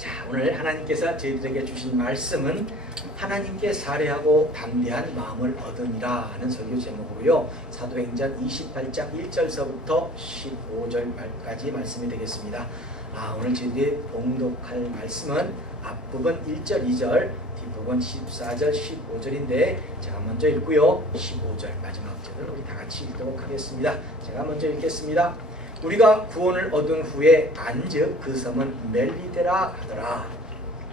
자, 오늘 하나님께서 저희들에게 주신 말씀은 하나님께 살해하고 담대한 마음을 얻으니라 하는 설교 제목으로요. 사도행전 28장 1절서부터 15절 말까지 말씀이 되겠습니다. 오늘 저희들이 봉독할 말씀은 앞부분 1절, 2절, 뒷부분 14절, 15절인데 제가 먼저 읽고요. 15절 마지막 절을 우리 다 같이 읽도록 하겠습니다. 제가 먼저 읽겠습니다. 우리가 구원을 얻은 후에 안즉 그 섬은 멜리데라 하더라.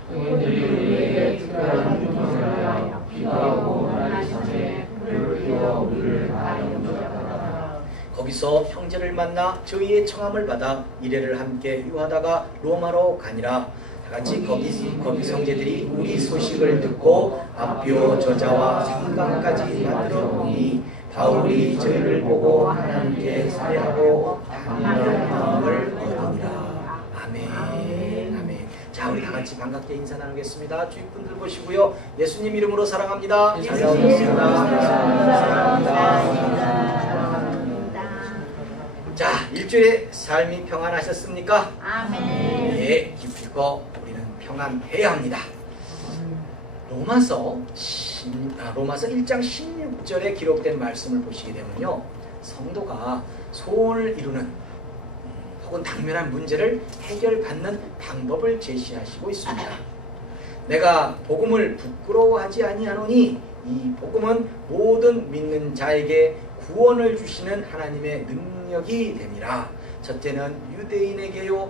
그들이 우리에게 특별한 유명을 하여 기도하고 나기 전에 불을 피워 우리를 다 영접하더라. 거기서 형제를 만나 저희의 청함을 받아 이래를 함께 유하다가 로마로 가니라. 다같이 거기 형제들이 우리 소식을 듣고 아비오 저자와 상강까지 만들어 보니 바울이 저희를 보고 하나님께 살해하고 담대한 마음을 얻으니라. 아멘. 아멘. 자, 우리 다 같이 반갑게 인사 나누겠습니다. 주위 분들 보시고요. 예수님 이름으로 사랑합니다. 자, 일주일의 삶이 평안하셨습니까? 아멘. 예, 기쁘고 우리는 평안해야 합니다. 로마서 1장 16절에 기록된 말씀을 보시게 되면요, 성도가 소원을 이루는 혹은 당면한 문제를 해결받는 방법을 제시하시고 있습니다. 내가 복음을 부끄러워하지 아니하노니 이 복음은 모든 믿는 자에게 구원을 주시는 하나님의 능력이 됨이라. 첫째는 유대인에게요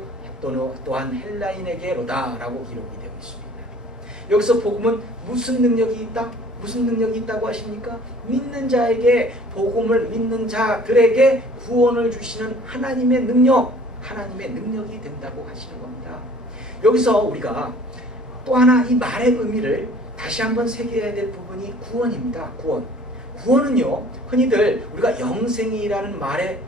또한 헬라인에게로다 라고 기록이 되고 있습니다. 여기서 복음은 무슨 능력이 있다? 무슨 능력이 있다고 하십니까? 믿는 자에게, 복음을 믿는 자들에게 구원을 주시는 하나님의 능력이 된다고 하시는 겁니다. 여기서 우리가 또 하나 이 말의 의미를 다시 한번 새겨야 될 부분이 구원입니다. 구원은요, 흔히들 우리가 영생이라는 말에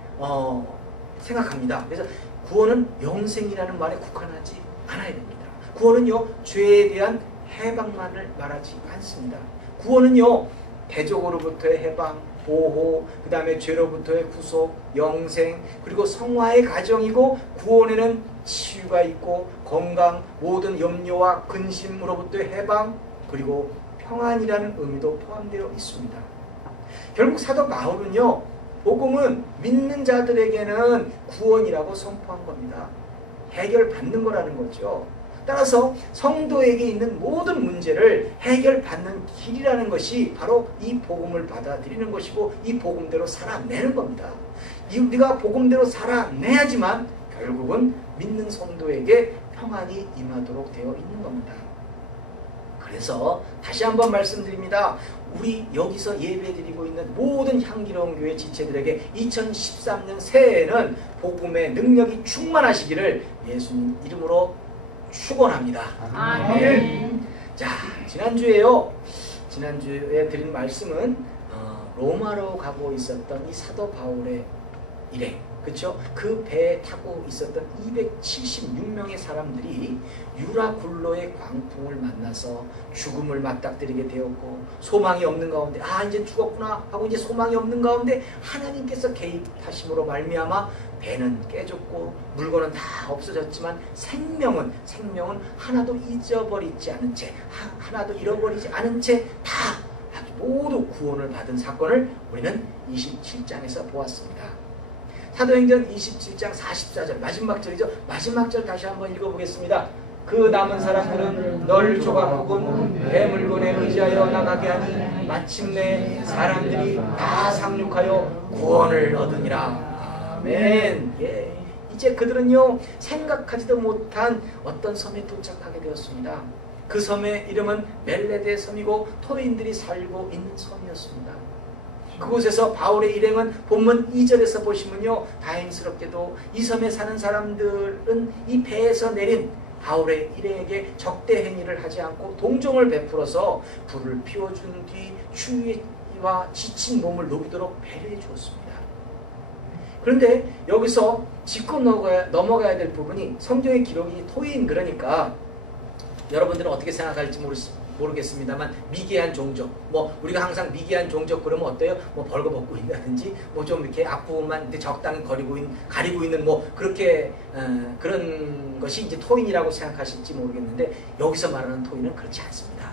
생각합니다. 그래서 구원은 영생이라는 말에 국한하지 않아야 됩니다. 구원은요, 죄에 대한 해방만을 말하지 않습니다. 구원은요, 대적으로부터의 해방, 보호, 그 다음에 죄로부터의 구속, 영생, 그리고 성화의 과정이고, 구원에는 치유가 있고 건강, 모든 염려와 근심으로부터의 해방, 그리고 평안이라는 의미도 포함되어 있습니다. 결국 사도 바울은요, 복음은 믿는 자들에게는 구원이라고 선포한 겁니다. 해결받는 거라는 거죠. 따라서 성도에게 있는 모든 문제를 해결받는 길이라는 것이 바로 이 복음을 받아들이는 것이고, 이 복음대로 살아내는 겁니다. 우리가 복음대로 살아내야지만 결국은 믿는 성도에게 평안이 임하도록 되어 있는 겁니다. 그래서 다시 한번 말씀드립니다. 우리 여기서 예배드리고 있는 모든 향기로운 교회 지체들에게 2013년 새해에는 복음의 능력이 충만하시기를 예수님 이름으로 축원합니다. 아멘. 자, 지난주에 드린 말씀은 로마로 가고 있었던 이 사도 바울의 일행, 그렇죠? 그 배에 타고 있었던 276명의 사람들이 유라굴로의 광풍을 만나서 죽음을 맞닥뜨리게 되었고, 소망이 없는 가운데 이제 죽었구나 하고 이제 소망이 없는 가운데 하나님께서 개입하심으로 말미암아 배는 깨졌고 물건은 다 없어졌지만 생명은 하나도 잊어버리지 않은 채, 하나도 잃어버리지 않은 채 다 모두 구원을 받은 사건을 우리는 27장에서 보았습니다. 사도행전 27장 44절 마지막 절이죠. 마지막 절 다시 한번 읽어보겠습니다. 그 남은 사람들은 널 조각 혹은 배 물건에 의지하여 나가게 하니 마침내 사람들이 다 상륙하여 구원을 얻으니라. 아멘. 예. 이제 그들은요, 생각하지도 못한 어떤 섬에 도착하게 되었습니다. 그 섬의 이름은 멜레데 섬이고 토리인들이 살고 있는 섬이었습니다. 그곳에서 바울의 일행은 본문 2절에서 보시면요, 다행스럽게도 이 섬에 사는 사람들은 이 배에서 내린 바울의 일행에게 적대 행위를 하지 않고 동정을 베풀어서 불을 피워준 뒤 추위와 지친 몸을 녹이도록 배려해 주었습니다. 그런데 여기서 짚고 넘어가야 될 부분이 성경의 기록이 토인, 그러니까 여러분들은 어떻게 생각할지 모르겠습니다만 미개한 종족, 뭐 우리가 항상 미개한 종족 그러면 어때요? 뭐 벌거벗고 있다든지 뭐 좀 이렇게 앞부분만 적당히 가리고 있는 뭐 그렇게 그런 것이 이제 토인이라고 생각하실지 모르겠는데, 여기서 말하는 토인은 그렇지 않습니다.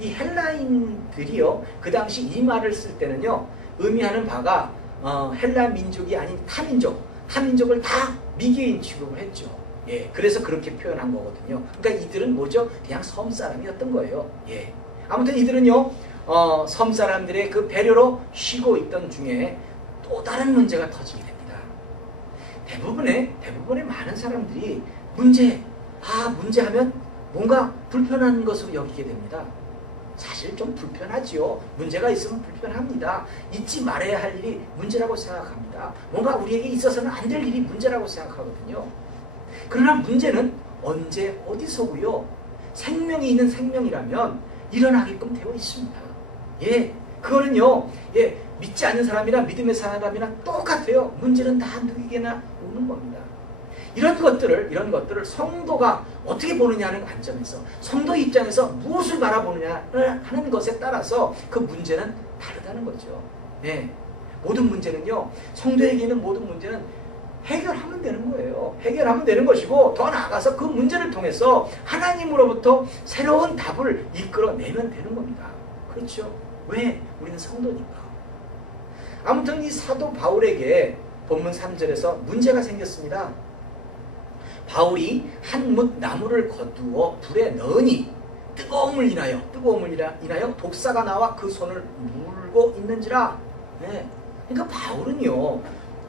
이 헬라인들이요, 그 당시 이 말을 쓸 때는요, 의미하는 바가 헬라 민족이 아닌 타민족을 다 미개인 취급을 했죠. 예, 그래서 그렇게 표현한 거거든요. 그러니까 이들은 뭐죠? 그냥 섬 사람이었던 거예요. 예, 아무튼 이들은요, 섬 사람들의 그 배려로 쉬고 있던 중에 또 다른 문제가 터지게 됩니다. 대부분의 많은 사람들이 문제하면 뭔가 불편한 것으로 여기게 됩니다. 사실 좀 불편하지요. 문제가 있으면 불편합니다. 잊지 말아야 할 일이 문제라고 생각합니다. 뭔가 우리에게 있어서는 안 될 일이 문제라고 생각하거든요. 그러나 문제는 언제 어디서고요, 생명이 있는 생명이라면 일어나게끔 되어 있습니다. 예, 그거는요, 예, 믿지 않는 사람이나 믿음의 사람이랑 똑같아요. 문제는 다 누구에게나 오는 겁니다. 이런 것들을 성도가 어떻게 보느냐는 관점에서, 성도 입장에서 무엇을 바라보느냐 하는 것에 따라서 그 문제는 다르다는 거죠. 예, 모든 문제는요, 성도에게 있는 모든 문제는 해결하면 되는 거예요. 해결하면 되는 것이고, 더 나아가서 그 문제를 통해서 하나님으로부터 새로운 답을 이끌어내면 되는 겁니다. 그렇죠? 왜? 우리는 성도니까. 아무튼 이 사도 바울에게 본문 3절에서 문제가 생겼습니다. 바울이 한 뭇 나무를 거두어 불에 넣으니 뜨거움을 인하여 독사가 나와 그 손을 물고 있는지라. 네. 그러니까 바울은요,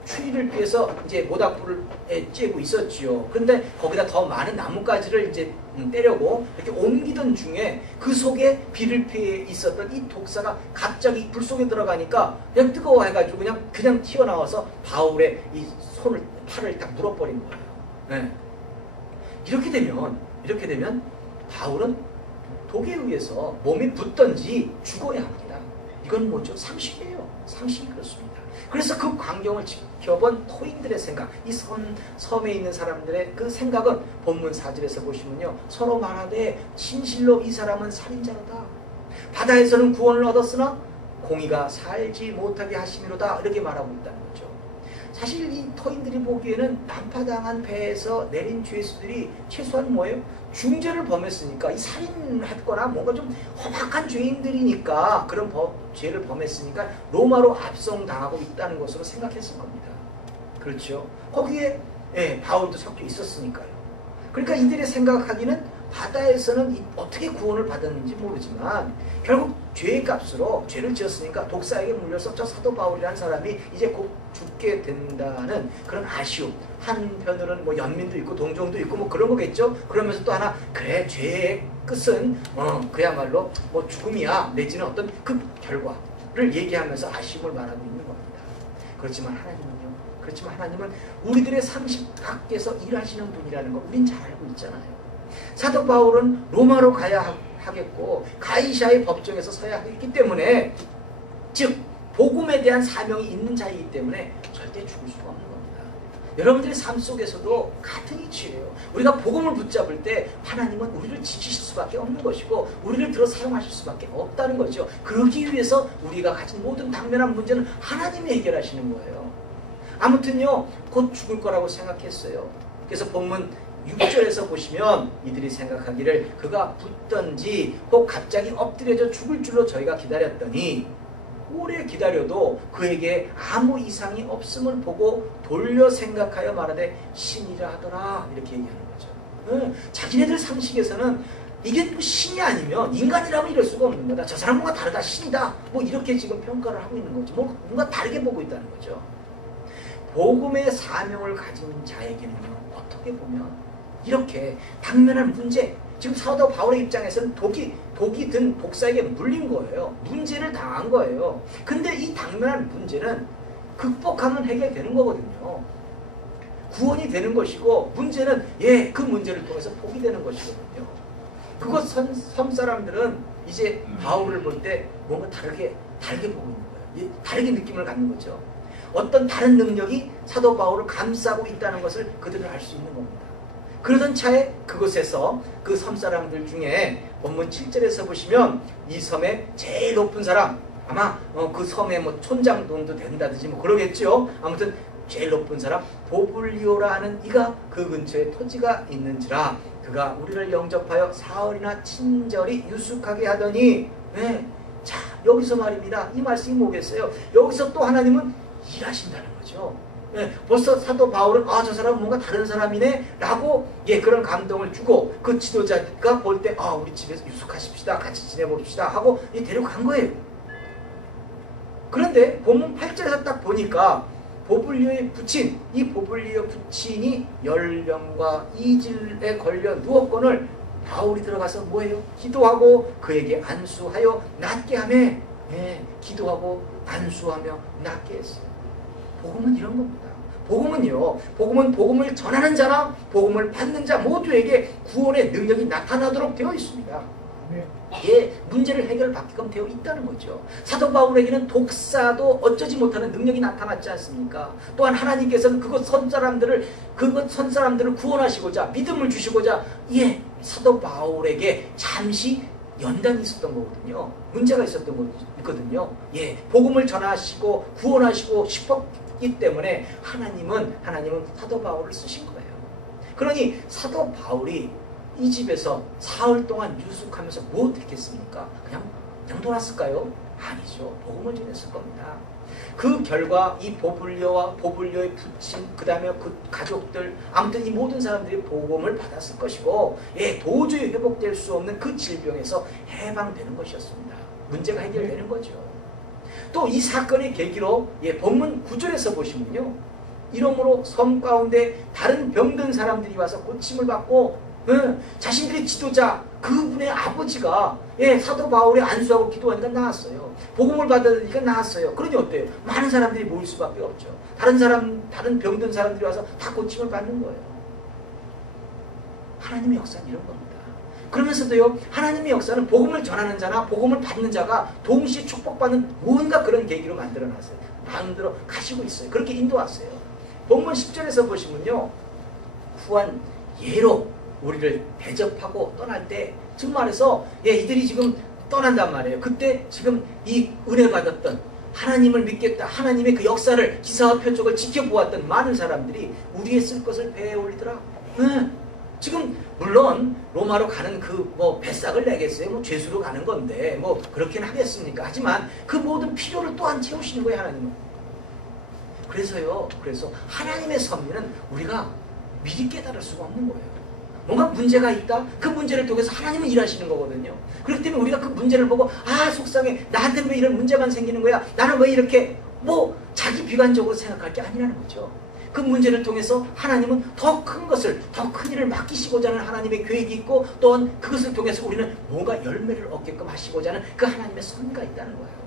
추위를 피해서 이제 모닥불을 쬐고 있었지요. 그런데 거기다 더 많은 나뭇가지를 이제 때려고 이렇게 옮기던 중에 그 속에 비를 피해 있었던 이 독사가 갑자기 불 속에 들어가니까 그냥 뜨거워해가지고 그냥 튀어나와서 바울의 이 팔을 딱 물어버린 거예요. 네. 이렇게 되면 바울은 독에 의해서 몸이 붓든지 죽어야 합니다. 이건 뭐죠? 상식이에요. 상식이 그렇습니다. 그래서 그 광경을 지켜본 토인들의 생각, 이 섬에 있는 사람들의 그 생각은 본문 4절에서 보시면요, 서로 말하되 진실로 이 사람은 살인자로다. 바다에서는 구원을 얻었으나 공의가 살지 못하게 하심이로다. 이렇게 말하고 있다는 거죠. 사실 이 토인들이 보기에는 난파당한 배에서 내린 죄수들이 최소한 뭐예요? 중죄를 범했으니까, 이 살인했거나 뭔가 좀 험악한 죄인들이니까, 그런 죄를 범했으니까 로마로 압송당하고 있다는 것으로 생각했을 겁니다. 그렇죠? 거기에 바울도 섞여 있었으니까요. 그러니까 이들의 생각하기는 바다에서는 어떻게 구원을 받았는지 모르지만 결국 죄의 값으로 죄를 지었으니까 독사에게 물려서 저 사도 바울이라는 사람이 이제 곧 죽게 된다는 그런 아쉬움, 한편으로는 뭐 연민도 있고 동정도 있고 뭐 그런 거겠죠. 그러면서 또 하나, 그래, 죄의 끝은 그야말로 뭐 죽음이야, 내지는 어떤 그 결과를 얘기하면서 아쉬움을 말하고 있는 겁니다. 그렇지만 하나님은 우리들의 상식 밖에서 일하시는 분이라는 거 우린 잘 알고 있잖아요. 사도 바울은 로마로 가야 하겠고 가이사의 법정에서 서야 하기 때문에, 즉 복음에 대한 사명이 있는 자이기 때문에 절대 죽을 수가 없는 겁니다. 여러분들의 삶 속에서도 같은 이치예요. 우리가 복음을 붙잡을 때 하나님은 우리를 지키실 수밖에 없는 것이고 우리를 들어 사용하실 수밖에 없다는 거죠. 그러기 위해서 우리가 가진 모든 당면한 문제는 하나님이 해결하시는 거예요. 아무튼요, 곧 죽을 거라고 생각했어요. 그래서 본문 6절에서 보시면 이들이 생각하기를 그가 붙든지 혹 갑자기 엎드려져 죽을 줄로 저희가 기다렸더니 오래 기다려도 그에게 아무 이상이 없음을 보고 돌려 생각하여 말하되 신이라 하더라. 이렇게 얘기하는 거죠. 자기네들 상식에서는 이게 또 신이 아니면 인간이라면 이럴 수가 없는 거다. 저 사람 뭔가 다르다, 신이다. 뭐 이렇게 지금 평가를 하고 있는 거죠. 뭔가 다르게 보고 있다는 거죠. 복음의 사명을 가진 자에게는요, 어떻게 보면 이렇게 당면한 문제, 지금 사도 바울의 입장에서는 독이 든 독사에게 물린 거예요. 문제를 당한 거예요. 근데 이 당면한 문제는 극복하면 해결되는 거거든요. 구원이 되는 것이고, 문제는 그 문제를 통해서 복이 되는 것이거든요. 그것 섬 사람들은 이제 바울을 볼 때 뭔가 다르게 보고 있는 거예요. 다르게 느낌을 갖는 거죠. 어떤 다른 능력이 사도 바울을 감싸고 있다는 것을 그들은 알 수 있는 겁니다. 그러던 차에 그곳에서 그 섬 사람들 중에 본문 7절에서 보시면 이 섬의 제일 높은 사람, 아마 그 섬의 뭐 촌장 정도 된다든지 뭐 그러겠죠. 아무튼 제일 높은 사람 보블리오라 하는 이가 그 근처에 토지가 있는지라 그가 우리를 영접하여 사흘이나 친절히 유숙하게 하더니, 네. 자, 여기서 말입니다. 이 말씀이 뭐겠어요? 여기서 또 하나님은 일하신다는 거죠. 예, 벌써 사도 바울은 저 사람은 뭔가 다른 사람이네 라고 그런 감동을 주고 그 지도자가 볼 때 우리 집에서 유숙하십시다, 같이 지내봅시다 하고 데려간 거예요. 그런데 본문 8절에서 딱 보니까 보블리오의 부친, 이 보블리오 부친이 열병과 이질에 걸려 누웠거늘 바울이 들어가서 뭐해요? 기도하고 그에게 안수하여 낫게 하며, 기도하고 안수하며 낫게 했어요. 복음은 이런 겁니다. 복음은요, 복음은 복음을 전하는 자나 복음을 받는 자 모두에게 구원의 능력이 나타나도록 되어 있습니다. 문제를 해결받게끔 되어 있다는 거죠. 사도 바울에게는 독사도 어쩌지 못하는 능력이 나타났지 않습니까? 또한 하나님께서는 그곳 선 사람들을 구원하시고자 믿음을 주시고자 사도 바울에게 잠시 연단이 있었던 거거든요. 문제가 있었던 거거든요. 복음을 전하시고 구원하시고 싶었기 때문에 하나님은 사도 바울을 쓰신 거예요. 그러니 사도 바울이 이 집에서 사흘 동안 유숙하면서 뭐 했겠습니까? 그냥 놀았을까요? 아니죠. 복음을 전했을 겁니다. 그 결과 이 보블리오의 부친, 그 다음에 그 가족들, 아무튼 이 모든 사람들이 복음을 받았을 것이고, 도저히 회복될 수 없는 그 질병에서 해방되는 것이었습니다. 문제가 해결되는 거죠. 또 이 사건의 계기로 본문 9절에서 보시면요, 이러므로 섬 가운데 다른 병든 사람들이 와서 고침을 받고 자신들의 지도자 그분의 아버지가 사도 바울의 안수하고 기도하니까 나았어요. 복음을 받으니까 나았어요. 그러니 어때요? 많은 사람들이 모일 수밖에 없죠. 다른 병든 사람들이 와서 다 고침을 받는 거예요. 하나님의 역사는 이런 겁니다. 그러면서도요, 하나님의 역사는 복음을 전하는 자나 복음을 받는 자가 동시에 축복받는 무언가 그런 계기로 만들어놨어요. 만들어 가시고 있어요. 그렇게 인도왔어요. 본문 10절에서 보시면요, 후한 예로 우리를 대접하고 떠날 때, 즉 말해서 이들이 지금 떠난단 말이에요. 그때 지금 이 은혜 받았던, 하나님을 믿겠다, 하나님의 그 역사를, 기사와 표적을 지켜보았던 많은 사람들이 우리의 쓸 것을 배에 올리더라. 지금 물론 로마로 가는 그 배싹을 내겠어요? 죄수로 가는 건데 그렇게는 하겠습니까? 하지만 그 모든 필요를 또한 채우시는 거예요, 하나님은. 그래서 하나님의 섭리는 우리가 미리 깨달을 수가 없는 거예요. 뭔가 문제가 있다? 그 문제를 통해서 하나님은 일하시는 거거든요. 그렇기 때문에 우리가 그 문제를 보고 속상해, 나한테는 왜 이런 문제만 생기는 거야? 나는 왜 이렇게 자기 비관적으로 생각할 게 아니라는 거죠. 그 문제를 통해서 하나님은 더 큰 것을, 더 큰 일을 맡기시고자 하는 하나님의 계획이 있고, 또한 그것을 통해서 우리는 뭔가 열매를 얻게끔 하시고자 하는 그 하나님의 섭리가 있다는 거예요.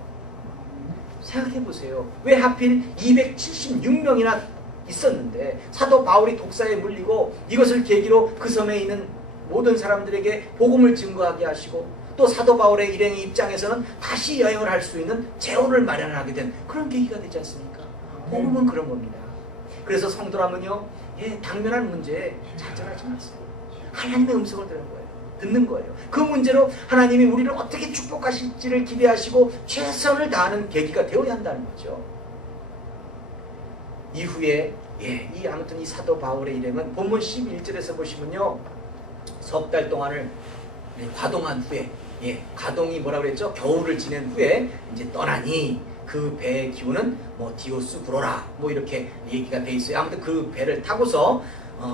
생각해 보세요. 왜 하필 276명이나 있었는데 사도 바울이 독사에 물리고 이것을 계기로 그 섬에 있는 모든 사람들에게 복음을 증거하게 하시고, 또 사도 바울의 일행의 입장에서는 다시 여행을 할 수 있는 재원을 마련하게 된 그런 계기가 되지 않습니까? 복음은 그런 겁니다. 그래서 성도라면요, 당면한 문제에 좌절하지 마세요. 하나님의 음성을 듣는 거예요. 그 문제로 하나님이 우리를 어떻게 축복하실지를 기대하시고 최선을 다하는 계기가 되어야 한다는 거죠. 이후에 아무튼 이 사도 바울의 일행은 본문 11절에서 보시면요, 석 달 동안을 가동한 후에, 가동이 뭐라 그랬죠? 겨울을 지낸 후에 이제 떠나니 그 배의 기운은 디오스 구로라 이렇게 얘기가 돼 있어요. 아무튼 그 배를 타고서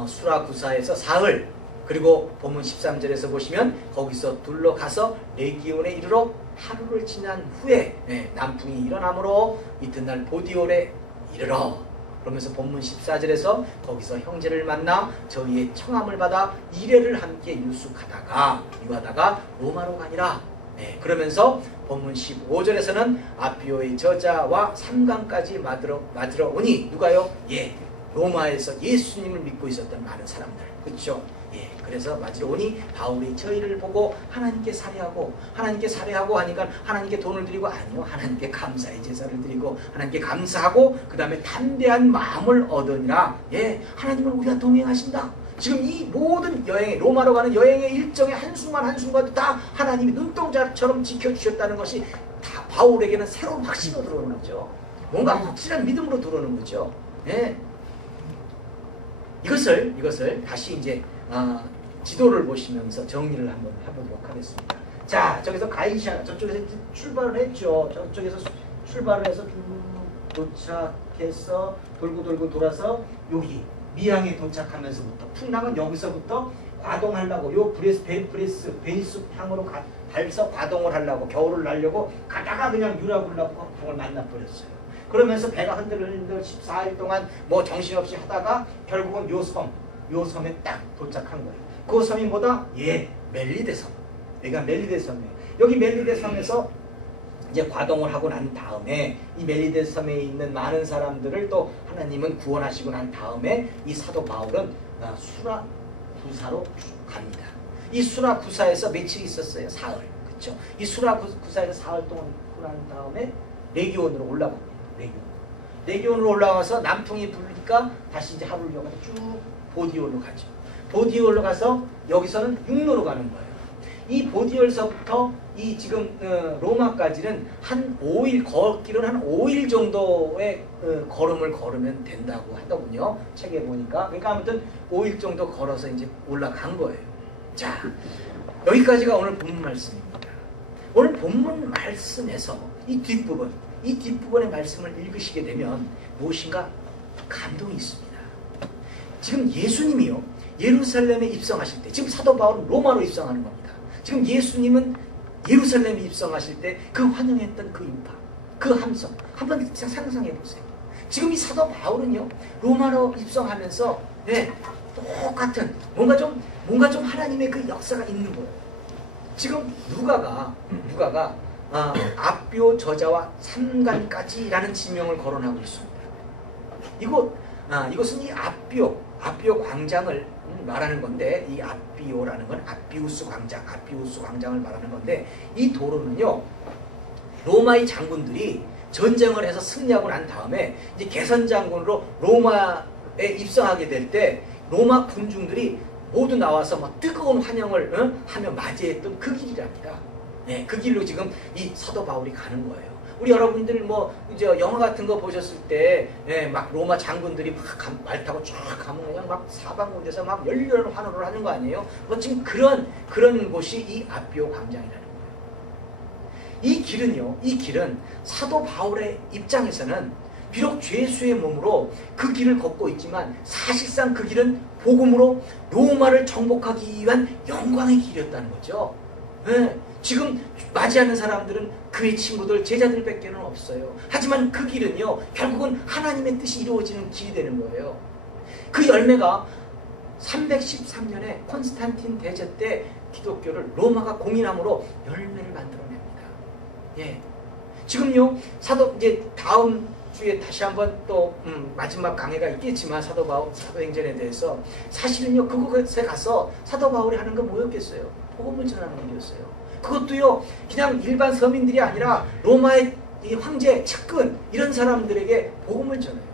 수라구사에서 사흘, 그리고 본문 13절에서 보시면 거기서 둘러가서 레기온에 이르러 하루를 지난 후에 남풍이 일어나므로 이튿날 보디올에 이르러, 그러면서 본문 14절에서 거기서 형제를 만나 저희의 청함을 받아 이레를 함께 유하다가 로마로 가니라. 그러면서 본문 15절에서는 아피오의 저자와 삼강까지 맞으러 오니, 누가요? 로마에서 예수님을 믿고 있었던 많은 사람들, 그렇죠? 그래서 맞으러 오니 바울이 저희를 보고 하나님께 살해하고 하니까 하나님께 돈을 드리고, 아니요, 하나님께 감사의 제사를 드리고 하나님께 감사하고 그 다음에 담대한 마음을 얻으니라. 하나님은 우리와 동행하신다. 지금 이 모든 여행, 로마로 가는 여행의 일정의 한순간 한순간도 다 하나님이 눈동자처럼 지켜주셨다는 것이 다 바울에게는 새로운 확신으로 들어오는 거죠. 뭔가 확실한 믿음으로 들어오는 거죠. 예. 이것을 다시 이제 지도를 보시면서 정리를 한번 해보도록 하겠습니다. 자, 저기서 가이샤, 저쪽에서 출발을 했죠. 저쪽에서 출발을 해서 쭉 도착해서 돌고 돌아서 여기 미항에 도착하면서부터 풍랑은 여기서부터 과동하려고 요 베니스 항으로 달서 과동을 하려고 겨울을 날려고 가다가 그냥 유라굴라고 거풍을 만나버렸어요. 그러면서 배가 흔들흔들 14일 동안 뭐 정신없이 하다가 결국은 요 섬에 딱 도착한 거예요. 그 섬이 뭐다? 예, 멜리데 섬. 여기가 멜리데 섬이에요. 여기 멜리데 섬에서 이제 과동을 하고 난 다음에 이 멜리데 섬에 있는 많은 사람들을 또 하나님은 구원하시고 난 다음에 이 사도 바울은 수라구사로 갑니다. 이 수라구사에서 며칠 있었어요? 사흘. 그렇죠? 이 수라구사에서 사흘 동안 있고 난 다음에 레기온으로 올라갑니다. 레기온으로 올라와서 남풍이 불니까 다시 이제 하루를 이어가서 쭉 보디올로 가죠. 보디올로 가서 여기서는 육로로 가는 거예요. 이 보디올서부터 이 지금 로마까지는 한 5일 걷기로는 한 5일 정도의 걸음을 걸으면 된다고 하더군요. 책에 보니까. 그러니까 아무튼 5일 정도 걸어서 이제 올라간 거예요. 자, 여기까지가 오늘 본문 말씀입니다. 오늘 본문 말씀에서 이 뒷부분의 말씀을 읽으시게 되면 무엇인가 감동이 있습니다. 지금 예수님이요, 예루살렘에 입성하실 때, 지금 사도 바울은 로마로 입성하는 겁니다. 지금 예수님은 예루살렘에 입성하실 때 그 환영했던 그 인파, 그 함성 한번 상상해 보세요. 지금 이 사도 바울은요, 로마로 입성하면서 똑같은 뭔가 좀 하나님의 그 역사가 있는 거예요. 지금 누가가 앞뼈 저자와 삼간까지라는 지명을 거론하고 있습니다. 이것은 이 앞뼈 광장을 말하는 건데, 이 앞비오라는 건 앞비우스 광장을 말하는 건데, 이 도로는요, 로마의 장군들이 전쟁을 해서 승리하고 난 다음에 이제 개선 장군으로 로마에 입성하게 될 때 로마 군중들이 모두 나와서 막 뜨거운 환영을 하며 맞이했던 그 길이랍니다. 네, 그 길로 지금 이 사도 바울이 가는 거예요. 우리 여러분들 뭐 이제 영화 같은 거 보셨을 때 막 로마 장군들이 막 말 타고 쫙 가면 그냥 막 사방군데서 막 열렬한 환호를 하는 거 아니에요? 뭐 지금 그런 곳이 이 앞비오 광장이라는 거예요. 이 길은 사도 바울의 입장에서는 비록 죄수의 몸으로 그 길을 걷고 있지만 사실상 그 길은 복음으로 로마를 정복하기 위한 영광의 길이었다는 거죠. 네. 지금 맞이하는 사람들은 그의 친구들, 제자들밖에는 없어요. 하지만 그 길은요, 결국은 하나님의 뜻이 이루어지는 길이 되는 거예요. 그 열매가 313년에 콘스탄틴 대제 때 기독교를 로마가 공인함으로 열매를 만들어냅니다. 예. 지금요, 이제 다음 주에 다시 한번 또 마지막 강해가 있겠지만 사도행전에 대해서 사실은요, 그곳에 가서 사도 바울이 하는 건 뭐였겠어요? 복음을 전하는 일이었어요. 그것도요, 그냥 일반 서민들이 아니라 로마의 이 황제, 측근 이런 사람들에게 복음을 전해요.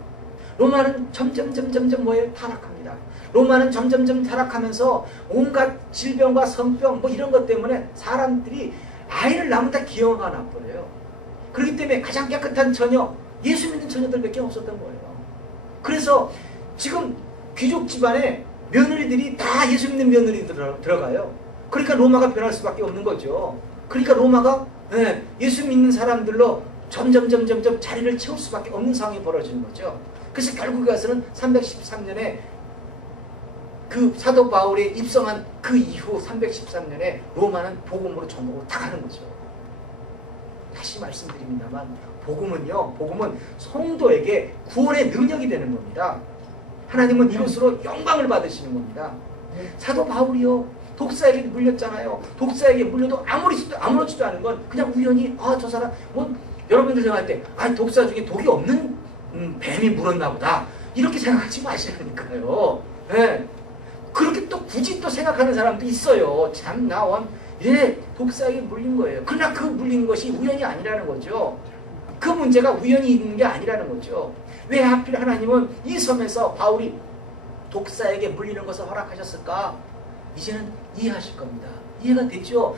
로마는 점점 뭐예요? 타락합니다. 로마는 점점 타락하면서 온갖 질병과 성병 뭐 이런 것 때문에 사람들이 아이를 낳으면 다 기형아가 나버려요. 그렇기 때문에 가장 깨끗한 처녀, 예수 믿는 처녀들밖에 없었던 거예요. 그래서 지금 귀족 집안에 며느리들이 다 예수 믿는 며느리 들어가요. 그러니까 로마가 변할 수밖에 없는 거죠. 그러니까 로마가 예수 믿는 사람들로 점점 자리를 채울 수밖에 없는 상황이 벌어지는 거죠. 그래서 결국에 가서는 313년에 그 사도 바울이 입성한 그 이후 313년에 로마는 복음으로 전복을 다 가는 거죠. 다시 말씀드립니다만 복음은 성도에게 구원의 능력이 되는 겁니다. 하나님은 이것으로 영광을 받으시는 겁니다. 사도 바울이요, 독사에게 물렸잖아요. 독사에게 물려도 아무렇지도 않은 건 그냥 우연히 저 사람 뭐 여러분들 생각할 때 독사 중에 독이 없는 뱀이 물었나 보다 이렇게 생각하지 마시라니까요. 네. 그렇게 또 굳이 또 생각하는 사람도 있어요. 참나 독사에게 물린 거예요. 그러나 그 물린 것이 우연이 아니라는 거죠. 그 문제가 우연히 있는 게 아니라는 거죠. 왜 하필 하나님은 이 섬에서 바울이 독사에게 물리는 것을 허락하셨을까? 이제는 이해하실 겁니다. 이해가 되죠?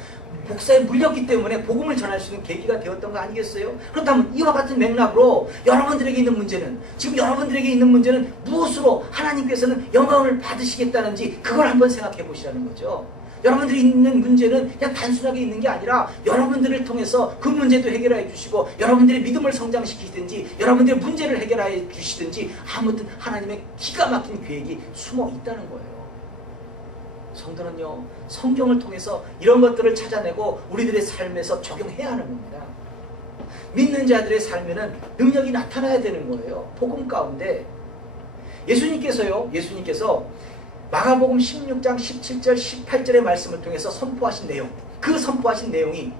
독사에 물렸기 때문에 복음을 전할 수 있는 계기가 되었던 거 아니겠어요? 그렇다면 이와 같은 맥락으로 여러분들에게 있는 문제는, 지금 여러분들에게 있는 문제는 무엇으로 하나님께서는 영광을 받으시겠다는지 그걸 한번 생각해 보시라는 거죠. 여러분들이 있는 문제는 그냥 단순하게 있는 게 아니라 여러분들을 통해서 그 문제도 해결해 주시고 여러분들의 믿음을 성장시키든지 여러분들의 문제를 해결해 주시든지 아무튼 하나님의 기가 막힌 계획이 숨어 있다는 거예요. 성도는요, 성경을 통해서 이런 것들을 찾아내고 우리들의 삶에서 적용해야 하는 겁니다. 믿는 자들의 삶에는 능력이 나타나야 되는 거예요. 복음 가운데 예수님께서 마가복음 16장 17절 18절의 말씀을 통해서 선포하신 내용, 그 선포하신 내용이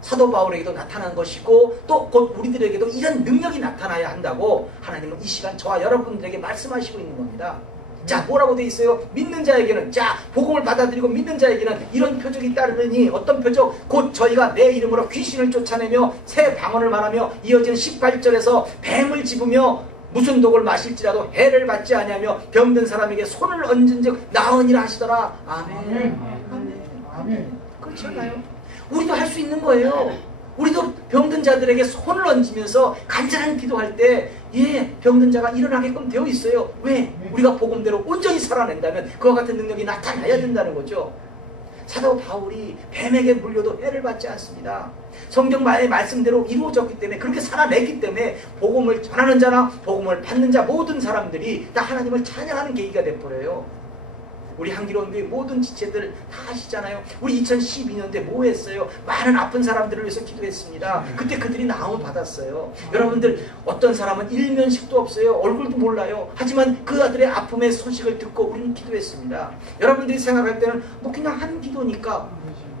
사도 바울에게도 나타난 것이고 또 곧 우리들에게도 이런 능력이 나타나야 한다고 하나님은 이 시간 저와 여러분들에게 말씀하시고 있는 겁니다. 자, 뭐라고 돼 있어요? 믿는 자에게는, 자, 복음을 받아들이고 믿는 자에게는 이런 표적이 따르느니, 어떤 표적? 곧 저희가 내 이름으로 귀신을 쫓아내며 새 방언을 말하며, 이어지는 18절에서 뱀을 집으며 무슨 독을 마실지라도 해를 받지 아니하며 병든 사람에게 손을 얹은즉 나으니라 하시더라. 아멘. 아멘. 그렇지 않나요? 우리도 할 수 있는 거예요. 우리도 병든 자들에게 손을 얹으면서 간절한 기도할 때 병든 자가 일어나게끔 되어 있어요. 왜? 우리가 복음대로 온전히 살아낸다면 그와 같은 능력이 나타나야 된다는 거죠. 사도 바울이 뱀에게 물려도 해를 받지 않습니다. 성경의 말씀대로 이루어졌기 때문에, 그렇게 살아냈기 때문에 복음을 전하는 자나 복음을 받는 자 모든 사람들이 다 하나님을 찬양하는 계기가 돼버려요. 우리 한길원교회 모든 지체들 다 아시잖아요. 우리 2012년도에 뭐 했어요? 많은 아픈 사람들을 위해서 기도했습니다. 그때 그들이 나음을 받았어요. 여러분들, 어떤 사람은 일면식도 없어요. 얼굴도 몰라요. 하지만 그 아들의 아픔의 소식을 듣고 우리는 기도했습니다. 여러분들이 생각할 때는 뭐 그냥 한 기도니까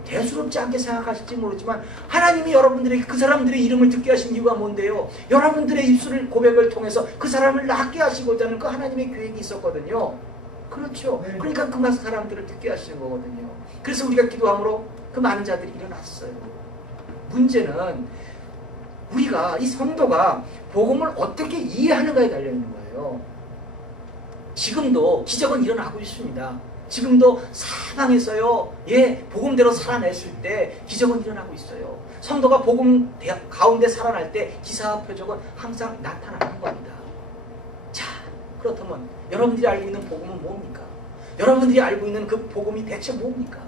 대수롭지 않게 생각하실지 모르지만 하나님이 여러분들에게 그 사람들의 이름을 듣게 하신 이유가 뭔데요? 여러분들의 입술을 고백을 통해서 그 사람을 낫게 하시고자 하는 그 하나님의 계획이 있었거든요. 그렇죠. 그러니까 그 사람들을 듣게 하시는 거거든요. 그래서 우리가 기도함으로 그 많은 자들이 일어났어요. 문제는 우리가, 이 성도가 복음을 어떻게 이해하는가에 달려있는 거예요. 지금도 기적은 일어나고 있습니다. 지금도 사방에서요, 복음대로 살아냈을 때 기적은 일어나고 있어요. 성도가 복음 가운데 살아날 때 기사와 표적은 항상 나타나는 겁니다. 자, 그렇다면 여러분들이 알고 있는 복음은 뭡니까? 여러분들이 알고 있는 그 복음이 대체 뭡니까?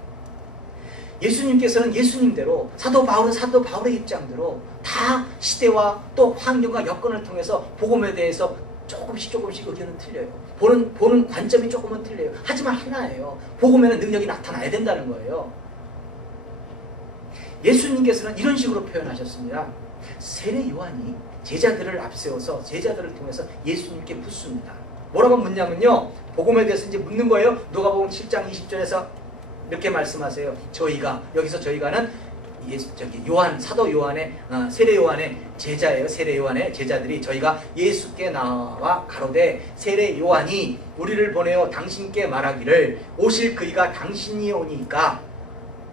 예수님께서는 예수님대로, 사도 바울은 사도 바울의 입장대로 다 시대와 또 환경과 여건을 통해서 복음에 대해서 조금씩 의견은 틀려요. 보는 관점이 조금은 틀려요. 하지만 하나예요. 복음에는 능력이 나타나야 된다는 거예요. 예수님께서는 이런 식으로 표현하셨습니다. 세례 요한이 제자들을 앞세워서 제자들을 통해서 예수님께 묻습니다. 뭐라고 묻냐면요, 복음에 대해서 이제 묻는 거예요. 누가복음 7장 20절에서 이렇게 말씀하세요. 여기서 저희가는 사도 요한의, 세례 요한의 제자예요. 세례 요한의 제자들이 저희가 예수께 나와 가로되 세례 요한이 우리를 보내어 당신께 말하기를 오실 그이가 당신이 오니까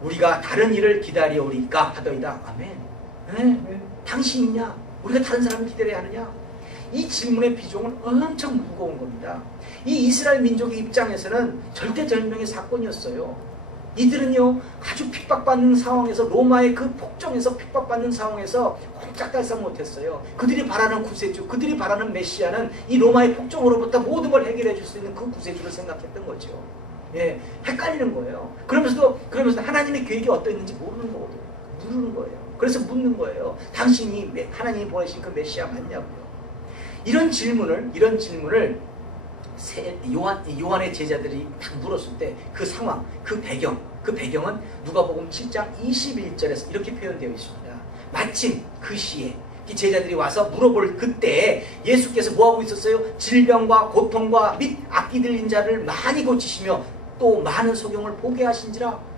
우리가 다른 일을 기다리오리까 하더이다. 아멘. 당신이냐? 우리가 다른 사람을 기다려야 하느냐? 이 질문의 비중은 엄청 무거운 겁니다. 이 이스라엘 민족의 입장에서는 절대절명의 사건이었어요. 이들은요, 아주 핍박받는 상황에서, 로마의 그 폭정에서 핍박받는 상황에서 꼼짝달싹 못했어요. 그들이 바라는 구세주, 그들이 바라는 메시아는 이 로마의 폭정으로부터 모든 걸 해결해 줄 수 있는 그 구세주를 생각했던 거죠. 헷갈리는 거예요. 그러면서도 하나님의 계획이 어떠했는지 모르는 거예요. 그래서 묻는 거예요. 당신이 하나님이 보내신 그 메시아 맞냐고요. 이런 질문을 요한의 제자들이 딱 물었을 때 그 상황, 그 배경은 누가복음 7장 21절에서 이렇게 표현되어 있습니다. 마침 그 시에 이 제자들이 와서 물어볼 그때 예수께서 뭐하고 있었어요? 질병과 고통과 및 악기 들린 자를 많이 고치시며 또 많은 소경을 보게 하신지라.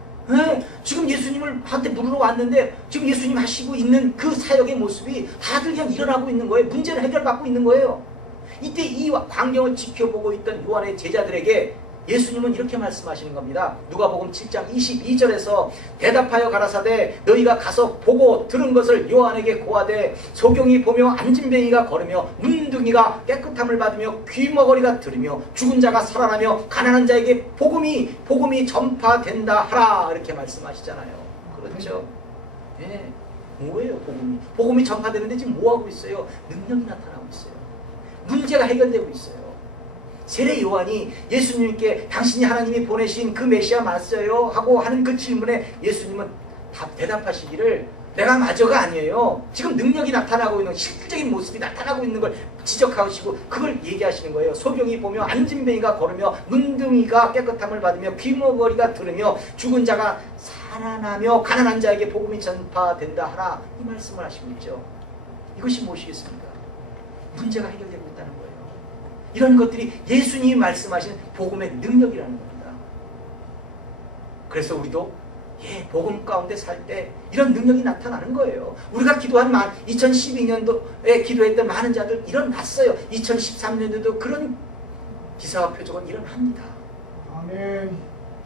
지금 예수님을 한테 물으러 왔는데 지금 예수님 하시고 있는 그 사역의 모습이 다들 그냥 일어나고 있는 거예요. 문제를 해결받고 있는 거예요. 이때 이 광경을 지켜보고 있던 요한의 제자들에게 예수님은 이렇게 말씀하시는 겁니다. 누가복음 7장 22절에서 대답하여 가라사대 너희가 가서 보고 들은 것을 요한에게 고하되 소경이 보며 안진뱅이가 걸으며 문둥이가 깨끗함을 받으며 귀머거리가 들으며 죽은 자가 살아나며 가난한 자에게 복음이 전파된다 하라 이렇게 말씀하시잖아요. 그렇죠? 예. 뭐예요 복음이? 복음이 전파되는데 지금 뭐하고 있어요? 능력이 나타나고 있어요. 문제가 해결되고 있어요. 세례 요한이 예수님께 당신이 하나님이 보내신 그 메시아 맞어요? 하고 하는 그 질문에 예수님은 대답하시기를 내가 맞아가 아니에요. 지금 능력이 나타나고 있는 실질적인 모습이 나타나고 있는 걸 지적하시고 그걸 얘기하시는 거예요. 소경이 보며 안진뱅이가 걸으며 문둥이가 깨끗함을 받으며 귀머거리가 들으며 죽은 자가 살아나며 가난한 자에게 복음이 전파된다 하라 이 말씀을 하시고 있죠. 이것이 무엇이겠습니까? 문제가 해결되고 있다는 거예요. 이런 것들이 예수님이 말씀하신 복음의 능력이라는 겁니다. 그래서 우리도 복음 가운데 살 때 이런 능력이 나타나는 거예요. 우리가 기도한 2012년도에 기도했던 많은 자들 일어났어요. 2013년도에도 그런 기사와 표적은 일어납니다. 아멘.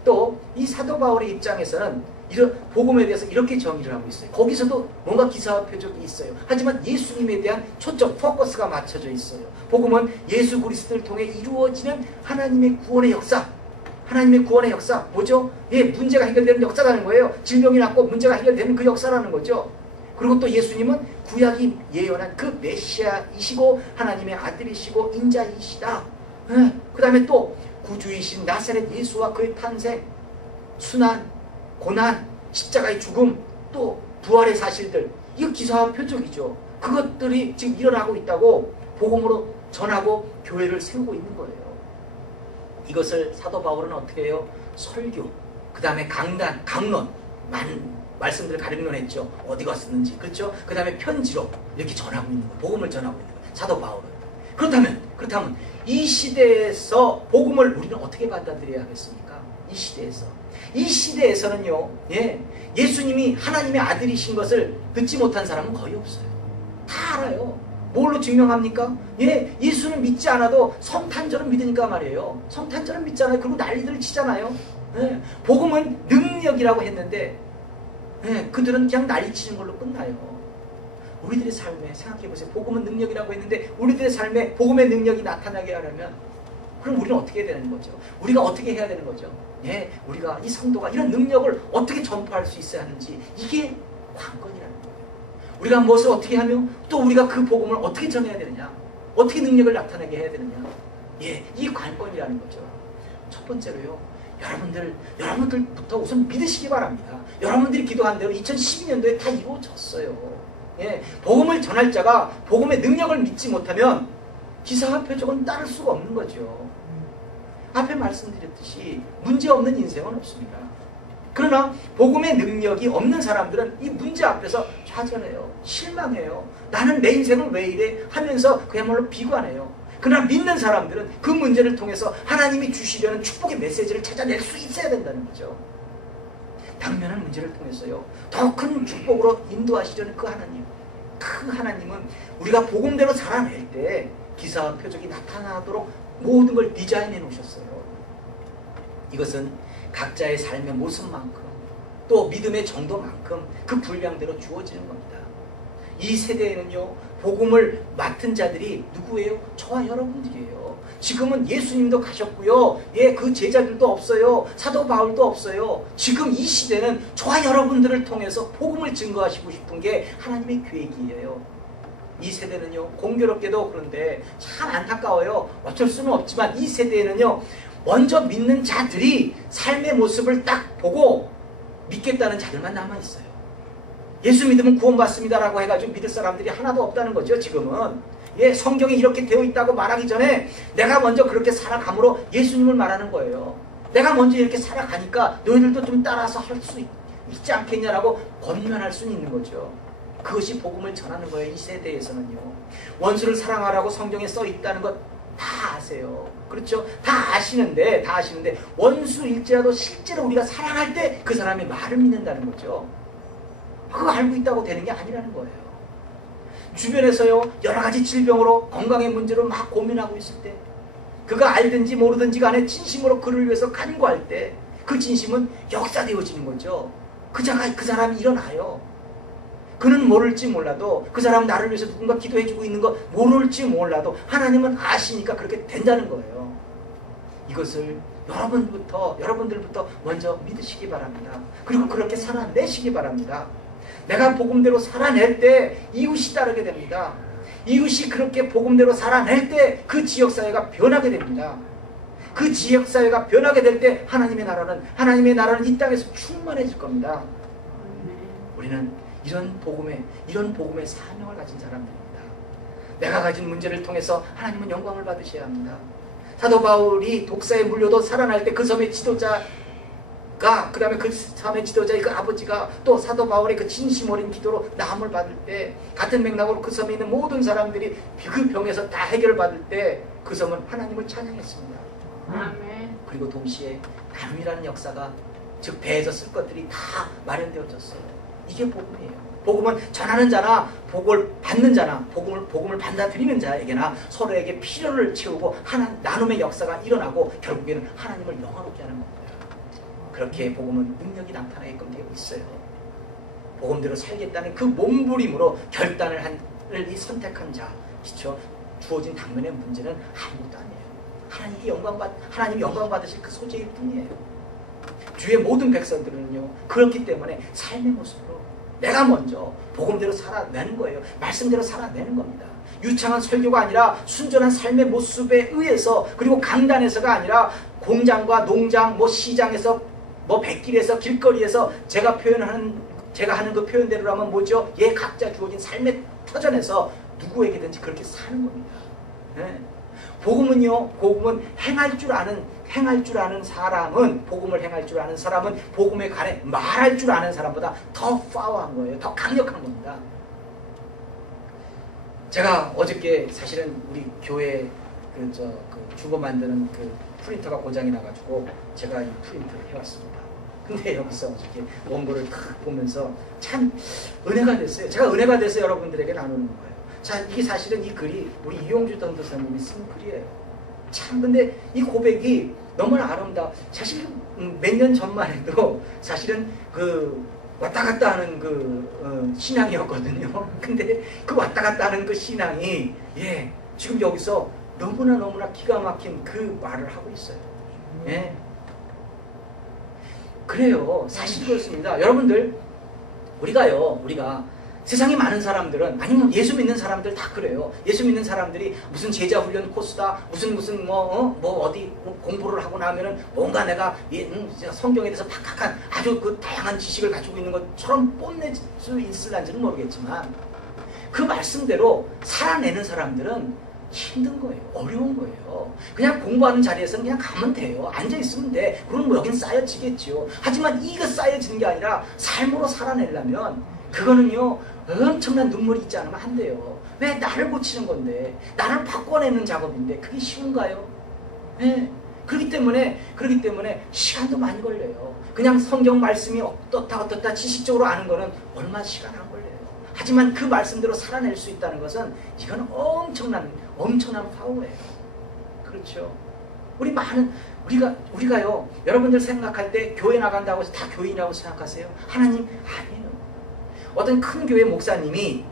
또 이 사도 바울의 입장에서는 이런 복음에 대해서 이렇게 정의를 하고 있어요. 거기서도 뭔가 기사와 표적이 있어요. 하지만 예수님에 대한 초점, 포커스가 맞춰져 있어요. 복음은 예수 그리스도를 통해 이루어지는 하나님의 구원의 역사. 하나님의 구원의 역사 뭐죠? 문제가 해결되는 역사라는 거예요. 질병이 낫고 문제가 해결되는 그 역사라는 거죠. 그리고 또 예수님은 구약이 예언한 그 메시아이시고 하나님의 아들이시고 인자이시다. 그 다음에 또 구주이신 나사렛 예수와 그의 탄생, 순환, 고난, 십자가의 죽음, 또 부활의 사실들, 이거 기사와 표적이죠. 그것들이 지금 일어나고 있다고 복음으로 전하고 교회를 세우고 있는 거예요. 이것을 사도 바울은 어떻게 해요? 설교, 그 다음에 강단, 강론, 많은 말씀들을 가르쳐냈죠. 어디 갔었는지, 그렇죠? 그 다음에 편지로 이렇게 전하고 있는 거예요. 복음을 전하고 있는 거예요. 사도 바울은. 그렇다면 이 시대에서 복음을 우리는 어떻게 받아들여야 하겠습니까? 이 시대에서는요, 예수님이 하나님의 아들이신 것을 듣지 못한 사람은 거의 없어요. 다 알아요. 뭘로 증명합니까? 예수는 믿지 않아도 성탄절은 믿으니까 말이에요. 성탄절은 믿잖아요. 그리고 난리들 치잖아요. 복음은 능력이라고 했는데 그들은 그냥 난리치는 걸로 끝나요. 우리들의 삶에 생각해보세요. 복음은 능력이라고 했는데 우리들의 삶에 복음의 능력이 나타나게 하려면 그럼 우리는 어떻게 해야 되는 거죠? 우리가 어떻게 해야 되는 거죠? 우리가 이 성도가 이런 능력을 어떻게 전파할 수 있어야 하는지 이게 관건이라는 거예요. 우리가 무엇을 어떻게 하며 또 우리가 그 복음을 어떻게 전해야 되느냐, 어떻게 능력을 나타나게 해야 되느냐, 이 관건이라는 거죠. 첫 번째로요, 여러분들부터 우선 믿으시기 바랍니다. 여러분들이 기도한 대로 2012년도에 다 이루어졌어요. 복음을 전할 자가 복음의 능력을 믿지 못하면 기사와 표적은 따를 수가 없는 거죠. 앞에 말씀드렸듯이 문제없는 인생은 없습니다. 그러나 복음의 능력이 없는 사람들은 이 문제 앞에서 좌절해요. 실망해요. 나는 내 인생은 왜 이래? 하면서 그야말로 비관해요. 그러나 믿는 사람들은 그 문제를 통해서 하나님이 주시려는 축복의 메시지를 찾아낼 수 있어야 된다는 거죠. 당면한 문제를 통해서요, 더 큰 축복으로 인도하시려는 그 하나님은 우리가 복음대로 살아낼 때 기사와 표적이 나타나도록 모든 걸 디자인해 놓으셨어요. 이것은 각자의 삶의 모습만큼 또 믿음의 정도만큼 그 분량대로 주어지는 겁니다. 이 세대에는요, 복음을 맡은 자들이 누구예요? 저와 여러분들이에요. 지금은 예수님도 가셨고요, 그 제자들도 없어요. 사도 바울도 없어요. 지금 이 시대는 저와 여러분들을 통해서 복음을 증거하시고 싶은 게 하나님의 계획이에요. 이 세대는요, 공교롭게도 그런데 참 안타까워요. 어쩔 수는 없지만 이 세대에는요, 먼저 믿는 자들이 삶의 모습을 딱 보고 믿겠다는 자들만 남아있어요. 예수 믿으면 구원받습니다라고 해가지고 믿을 사람들이 하나도 없다는 거죠. 지금은 성경에 이렇게 되어 있다고 말하기 전에 내가 먼저 그렇게 살아감으로 예수님을 말하는 거예요. 내가 먼저 이렇게 살아가니까 너희들도 좀 따라서 할 수 있지 않겠냐라고 권면할 수는 있는 거죠. 그것이 복음을 전하는 거예요. 이 세대에서는요, 원수를 사랑하라고 성경에 써 있다는 것 다 아세요. 그렇죠? 다 아시는데 원수일지라도 실제로 우리가 사랑할 때 그 사람의 말을 믿는다는 거죠. 그거 알고 있다고 되는 게 아니라는 거예요. 주변에서요, 여러 가지 질병으로 건강의 문제로 막 고민하고 있을 때 그가 알든지 모르든지 간에 진심으로 그를 위해서 간구할 때 그 진심은 역사되어지는 거죠. 그 사람이 일어나요. 그는 모를지 몰라도 그 사람은 나를 위해서 누군가 기도해주고 있는 거 모를지 몰라도 하나님은 아시니까 그렇게 된다는 거예요. 이것을 여러분들부터 먼저 믿으시기 바랍니다. 그리고 그렇게 살아내시기 바랍니다. 내가 복음대로 살아낼 때 이웃이 따르게 됩니다. 이웃이 그렇게 복음대로 살아낼 때 그 지역사회가 변하게 됩니다. 그 지역사회가 변하게 될 때 하나님의 나라는 이 땅에서 충만해질 겁니다. 우리는 이런 복음의 사명을 가진 사람들입니다. 내가 가진 문제를 통해서 하나님은 영광을 받으셔야 합니다. 사도 바울이 독사에 물려도 살아날 때 그 섬의 지도자가, 그 다음에 그 섬의 지도자의 그 아버지가 또 사도 바울의 그 진심 어린 기도로 나음을 받을 때, 같은 맥락으로 그 섬에 있는 모든 사람들이 그 병에서 다 해결을 받을 때 그 섬은 하나님을 찬양했습니다. 아멘. 그리고 동시에 나눔이라는 역사가, 즉 배에서 쓸 것들이 다 마련되어졌어요. 이게 복음이에요. 복음은 전하는 자나 복을 받는 자나 복음을 받아들이는 자에게나 서로에게 필요를 채우고 나눔의 역사가 일어나고 결국에는 하나님을 영화롭게 하는 겁니다. 그렇게 복음은 능력이 나타나게끔 되어 있어요. 복음대로 살겠다는 그 몸부림으로 결단을 선택한 자, 그렇죠? 주어진 당면의 문제는 아무것도 아니에요. 하나님이 영광 받으실 그 소재일 뿐이에요. 주의 모든 백성들은요, 그렇기 때문에 삶의 모습으로 내가 먼저 복음대로 살아내는 거예요. 말씀대로 살아내는 겁니다. 유창한 설교가 아니라 순전한 삶의 모습에 의해서, 그리고 강단에서가 아니라 공장과 농장, 시장에서, 백길에서, 길거리에서 제가 하는 그 표현대로라면 뭐죠? 각자 주어진 삶의 터전에서 누구에게든지 그렇게 사는 겁니다. 네. 복음은 행할 줄 아는 사람은, 복음을 행할 줄 아는 사람은 복음에 관해 말할 줄 아는 사람보다 더 파워한 거예요. 더 강력한 겁니다. 제가 어저께 사실은 우리 교회 주거 만드는 그 프린터가 고장이 나가지고 제가 이 프린트를 해왔습니다. 근데 여기서 어저께 원고를 탁 보면서 참 은혜가 됐어요. 제가 은혜가 돼서 여러분들에게 나누는 거예요. 자, 이게 사실은 이 글이 우리 이용주 전도사님이 쓴 글이에요. 참, 근데 이 고백이 너무나 아름다워. 사실 몇 년 전만 해도 사실은 왔다 갔다 하는 신앙이었거든요. 근데 그 왔다 갔다 하는 그 신앙이, 지금 여기서 너무나 기가 막힌 그 말을 하고 있어요. 예. 그래요. 사실 그렇습니다. 여러분들, 우리가 세상에 많은 사람들은, 아니면 예수 믿는 사람들 다 그래요. 예수 믿는 사람들이 무슨 제자 훈련 코스다, 무슨 어디 공부를 하고 나면은 뭔가 내가 성경에 대해서 박학한 아주 그 다양한 지식을 가지고 있는 것처럼 뽐낼 수 있을런지는 모르겠지만, 그 말씀대로 살아내는 사람들은 힘든 거예요. 어려운 거예요. 그냥 공부하는 자리에서는 그냥 가면 돼요. 앉아있으면 돼. 그럼 여긴 쌓여지겠죠. 하지만 이거 쌓여지는 게 아니라 삶으로 살아내려면 그거는요, 엄청난 눈물이 있지 않으면 안 돼요. 왜? 나를 고치는 건데, 나를 바꿔내는 작업인데 그게 쉬운가요? 네. 그렇기 때문에 시간도 많이 걸려요. 그냥 성경 말씀이 어떻다 지식적으로 아는 거는 얼마 시간 안 걸려요. 하지만 그 말씀대로 살아낼 수 있다는 것은 이건 엄청난 파워예요. 그렇죠? 우리가요, 여러분들 생각할 때 교회 나간다고 해서 다 교인이라고 생각하세요? 하나님 아니에요. 어떤 큰 교회 목사님이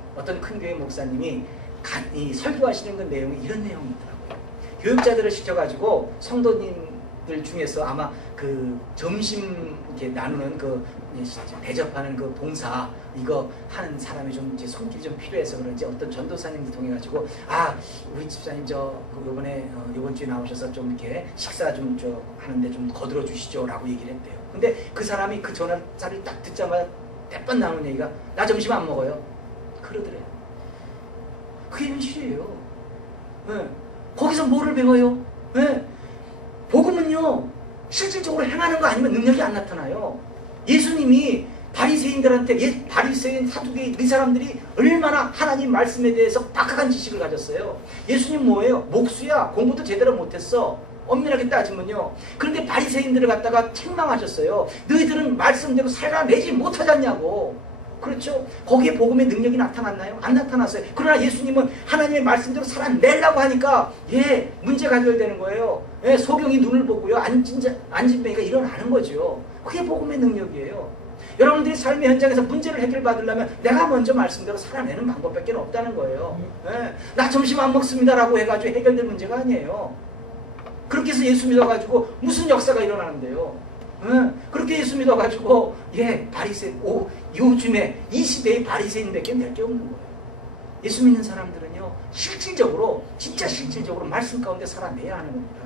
설교하시는 그 내용이 이런 내용이더라고요. 교육자들을 시켜가지고 성도님들 중에서 아마 그 점심 이렇게 나누는 대접하는 그 봉사 이거 하는 사람이 좀 이제 손길이 좀 필요해서 그런지 어떤 전도사님들 통해가지고, 우리 집사님 이번 주에 나오셔서 좀 이렇게 식사 좀 하는데 좀 거들어 주시죠라고 얘기를 했대요. 근데 그 사람이 그 전화를 딱 듣자마자 몇 번 나오는 얘기가, 나 점심 안 먹어요. 그러더래요. 그게 현실이에요. 네. 거기서 뭐를 배워요? 네. 복음은요, 실질적으로 행하는 거 아니면 능력이 안 나타나요. 예수님이 바리새인 사두개 이 사람들이 얼마나 하나님 말씀에 대해서 박학한 지식을 가졌어요. 예수님 뭐예요? 목수야. 공부도 제대로 못했어. 엄밀하게 따지면요. 그런데 바리새인들을 갖다가 책망하셨어요. 너희들은 말씀대로 살아내지 못하잖냐고. 그렇죠? 거기에 복음의 능력이 나타났나요? 안 나타났어요. 그러나 예수님은 하나님의 말씀대로 살아내려고 하니까 문제가 해결되는 거예요. 소경이 눈을 보고요. 앉은 병이가 일어나는 거죠. 그게 복음의 능력이에요. 여러분들이 삶의 현장에서 문제를 해결받으려면 내가 먼저 말씀대로 살아내는 방법밖에 없다는 거예요. 나 점심 안 먹습니다라고 해가지고 해결될 문제가 아니에요. 그렇게 해서 예수 믿어가지고 무슨 역사가 일어나는데요. 그렇게 예수 믿어가지고 바리새 요즘에 이 시대의 바리새인밖에 될 게 없는 거예요. 예수 믿는 사람들은요 실질적으로 진짜 실질적으로 말씀 가운데 살아내야 하는 겁니다.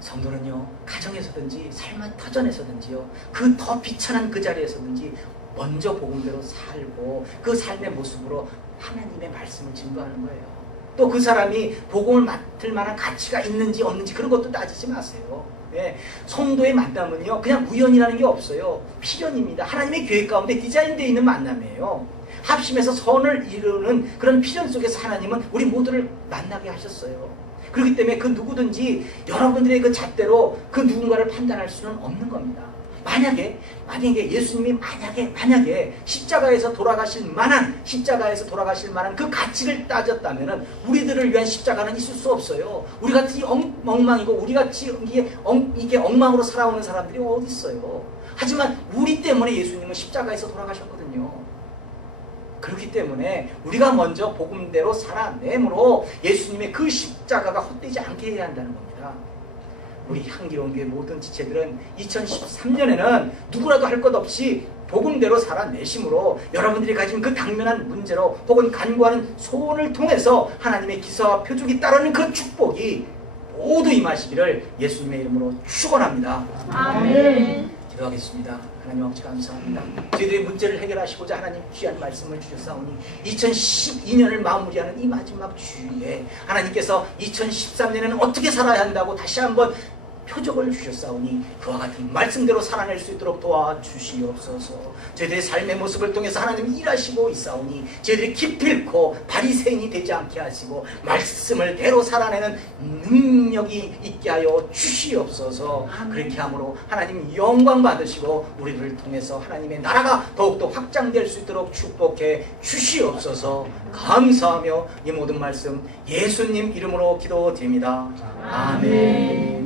성도는요 가정에서든지 삶의 터전에서든지요 그 더 비천한 그 자리에서든지 먼저 복음대로 살고 그 삶의 모습으로 하나님의 말씀을 증거하는 거예요. 또 그 사람이 복음을 맡을 만한 가치가 있는지 없는지 그런 것도 따지지 마세요. 성도의 만남은요 그냥 우연이라는 게 없어요. 필연입니다. 하나님의 계획 가운데 디자인되어 있는 만남이에요. 합심해서 선을 이루는 그런 필연 속에서 하나님은 우리 모두를 만나게 하셨어요. 그렇기 때문에 그 누구든지 여러분들의 그 잣대로 그 누군가를 판단할 수는 없는 겁니다. 만약에 예수님이 만약에 십자가에서 돌아가실 만한 그 가치를 따졌다면은 우리들을 위한 십자가는 있을 수 없어요. 우리 같이 엉망이고 우리 같이 이게 엉망으로 살아오는 사람들이 어디 있어요. 하지만 우리 때문에 예수님은 십자가에서 돌아가셨거든요. 그렇기 때문에 우리가 먼저 복음대로 살아내므로 예수님의 그 십자가가 헛되지 않게 해야 한다는 겁니다. 우리 향기로운 교회 모든 지체들은 2013년에는 누구라도 할 것 없이 복음대로 살아내심으로 여러분들이 가진 그 당면한 문제로 혹은 간구하는 소원을 통해서 하나님의 기사와 표적이 따르는 그 축복이 모두 임하시기를 예수님의 이름으로 축원합니다. 아멘. 기도하겠습니다. 하나님 아버지 감사합니다. 저희들의 문제를 해결하시고자 하나님 귀한 말씀을 주셨사오니 2012년을 마무리하는 이 마지막 주일에 하나님께서 2013년에는 어떻게 살아야 한다고 다시 한번 표적을 주셨사오니 그와 같은 말씀대로 살아낼 수 있도록 도와주시옵소서. 저희들의 삶의 모습을 통해서 하나님이 일하시고 있사오니 저희들이 기필코 바리새인이 되지 않게 하시고 말씀을 대로 살아내는 능력이 있게 하여 주시옵소서. 그렇게 함으로 하나님 영광 받으시고 우리를 통해서 하나님의 나라가 더욱더 확장될 수 있도록 축복해 주시옵소서. 감사하며 이 모든 말씀 예수님 이름으로 기도드립니다. 아멘.